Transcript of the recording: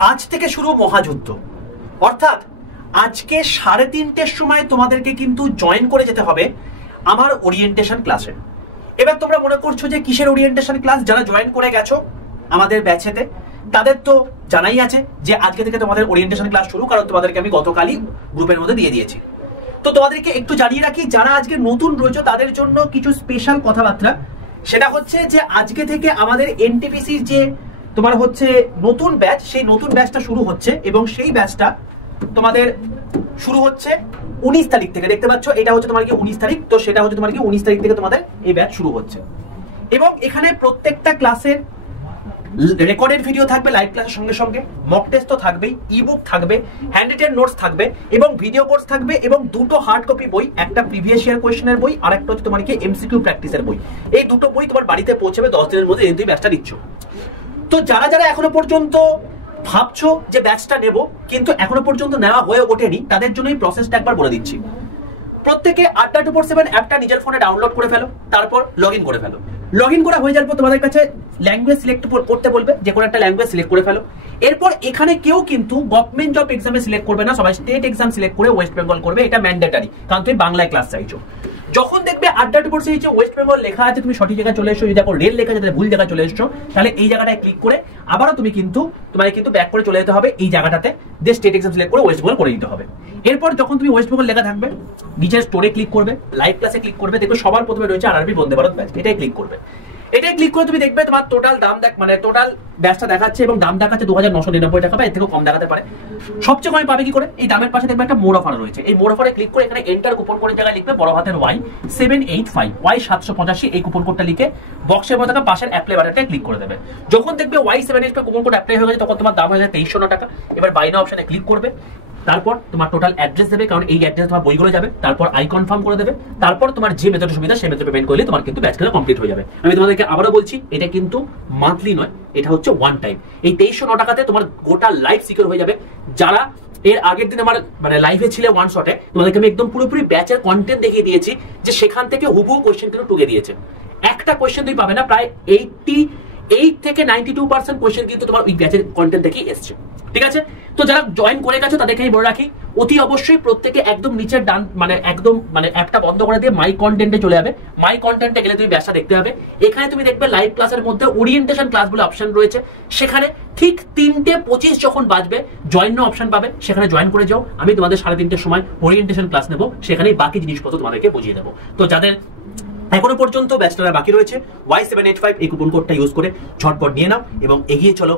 আজ থেকে শুরু মহাযুদ্ধ। অর্থাৎ আজকে 3:30টার সময় তোমাদেরকে কিন্তু জয়েন করে যেতে হবে আমার ওরিয়েন্টেশন ক্লাসে। এবার তোমরা মনে করছো যে কিসের ওরিয়েন্টেশন ক্লাস? যারা জয়েন করে গেছো আমাদের ব্যাচেতে তাদের তো জানাই আছে যে আজকে থেকে তোমাদের ওরিয়েন্টেশন ক্লাস শুরু, কারণ তোমাদেরকে আমি গতকালই গ্রুপের মধ্যে দিয়ে দিয়েছি। তো তোমাদেরকে একটু জানিয়ে রাখি, যারা আজকে নতুন রয়েছে তাদের জন্য কিছু স্পেশাল কথাবার্তা। সেটা হচ্ছে যে আজকে থেকে আমাদের এনটিপিসির যে তোমার হচ্ছে নতুন ব্যাচ, সেই নতুন ব্যাচটা শুরু হচ্ছে এবং সেই ব্যাচটা তোমাদের শুরু হচ্ছে 19 তারিখ থেকে। দেখতে পাচ্ছ এটা হচ্ছে তোমার কি 19 তারিখ, তো সেটা হচ্ছে তোমার কি 19 তারিখ থেকে তোমাদের এই ব্যাচ শুরু হচ্ছে। এবং এখানে প্রত্যেকটা ক্লাসের রেকর্ডেড ভিডিও থাকবে, লাইভ ক্লাসের সঙ্গে সঙ্গে মক টেস্ট তো থাকবেই, ইবুক থাকবে, হ্যান্ড রিটেন নোটস থাকবে এবং ভিডিও কোর্স থাকবে এবং দুটো হার্ড কপি বই, একটা প্রিভিয়াস ইয়ার কোয়েশ্চেনের বই আর একটা হচ্ছে তোমার কি এমসিকিউ প্র্যাকটিসের বই। এই দুটো বই তোমার বাড়িতে পৌঁছাবে 10 দিনের মধ্যে, এই দুই ব্যাচটা দিচ্ছ। তো যারা যারা এখনো পর্যন্ত ভাবছো যে ব্যাচটা নেব কিন্তু এখনো পর্যন্ত নেওয়া হয়ে ওঠেনি, তাদের জন্য এই প্রসেসটা একবার বলে দিচ্ছি। প্রত্যেকে আড্ডা 247 অ্যাপটা নিজের ফোনে ডাউনলোড করে ফেলো, তারপর লগ ইন করে ফেলো। লগ ইন করা হয়ে যাওয়ার পর তোমাদের কাছে ল্যাঙ্গুয়েজ সিলেক্ট করতে বলবে, যে কোনো একটা ল্যাঙ্গুয়েজ সিলেক্ট করে ফেলো। এরপর এখানে কেউ কিন্তু গভর্নমেন্ট জব এক্সামে সিলেক্ট করবে না, সবাই স্টেট এক্সাম সিলেক্ট করে ওয়েস্ট বেঙ্গল করবে, এটা ম্যান্ডেটারি, কারণ তুমি বাংলায় ক্লাস চাইছো। যখন দেখবে আড্ডা 247 ওয়েস্ট বেঙ্গল লেখা আছে, তুমি সঠিক জায়গায় চলে এসছো। যদি দেখো রেল লেখা আছে তাহলে ভুল জায়গায় চলে এসছো, তাহলে এই জায়গাটায় ক্লিক করে আবারও তুমি কিন্তু তোমাকে কিন্তু ব্যাক করে চলে যেতে হবে এই জায়গাটাতে, যে স্টেট এক্সাম সিলেক্ট করে ওয়েস্ট বেঙ্গল করে দিতে হবে। এরপর যখন তুমি ওয়েস্ট বেঙ্গল লেখা থাকবে, নিচের স্টোরে ক্লিক করবে, লাইভ ক্লাসে ক্লিক করবে, দেখবে সবার প্রথমে রয়েছে আরআরবি বন্দে ভারত ব্যাচ, এটাই ক্লিক করবে। এটাই ক্লিক করে তুমি দেখবে তোমার টোটাল দাম মানে টোটাল ব্যাচটা দেখাচ্ছে এবং দাম দেখাচ্ছে 2999 টাকা, বা এর থেকেও কম দেখাতে পারে। সবচেয়ে কমে পাবে কি করে? এই দামের পাশে দেখবে একটা মোর অফার রয়েছে, এই মোর অফারে ক্লিক করে এখানে এন্টার কুপন কোডের জায়গায় লিখবে বড় হাতের Y785 Y785, এই কুপন কোডটা লিখে বক্সের মধ্যে থাকা পাশের অ্যাপ্লাই বাটনটা ক্লিক করে দেবে। যখন দেখবে Y785 কুপন কোড অ্যাপ্লাই হয়ে গেছে তখন তোমার দাম হয়ে যায় 2300 টাকা। এবার বাই নাও অপশনে ক্লিক করবে, তারপর তোমার টোটাল অ্যাড্রেস দেবে, কারণ এই অ্যাড্রেস তোমার বইগুলো যাবে, তারপর আই কনফার্ম করে দেবে, তারপর তোমার যে মেথড সুবিধা সেই মেথড পেমেন্ট করলে তোমার কিন্তু ব্যাচ খেলা কমপ্লিট হয়ে যাবে। আমি তোমাদেরকে আবারও বলছি, এটা কিন্তু মান্থলি নয়, এটা হচ্ছে ওয়ান টাইম। এই 2309 টাকাতে তোমার গোটা লাইফ সিকিউর হয়ে যাবে। যারা এর আগের দিন আমার মানে লাইভে ছিল ওয়ান শটে, তোমাদেরকে আমি একদম পুরোপুরি ব্যাচের কন্টেন্ট দেখিয়ে দিয়েছি, যে সেখান থেকে হুবহু কোয়েশ্চেন কিন্তু টুকে দিয়েছে। একটা কোয়েশ্চেন তুমি পাবে না, প্রায় 88 থেকে 92% কোয়েশ্চেন কিন্তু তোমার ওই ব্যাচের কন্টেন্ট থেকেই এসছে। ঠিক আছে, তো যারা জয়েন করে গেছো তাদেরকে আমি বলে রাখি, অতি অবশ্যই প্রত্যেকে একদম নিচের ডান একদম অ্যাপটা বন্ধ করে দিয়ে মাই কন্টেন্টে চলে যাবে। মাই কন্টেন্টে গেলে তুমি ব্যাচটা দেখতে হবে। এখানে তুমি দেখবে লাইভ ক্লাসের মধ্যে ওরিয়েন্টেশন ক্লাস বলে অপশন রয়েছে, সেখানে ঠিক 3:25 যখন বাজবে জয়েন নো অপশন পাবে, সেখানে জয়েন করে যাও। আমি তোমাদের 3:30টার সময় ওরিয়েন্টেশন ক্লাস নেবো, সেখানেই বাকি জিনিসপত্র তোমাদেরকে বুঝিয়ে দেবো। তো যাদের এখনো পর্যন্ত ব্যাচটা বাকি রয়েছে, Y785 এই কুপন কোডটা ইউজ করে ঝটপট নিয়ে নাও এবং এগিয়ে চলো।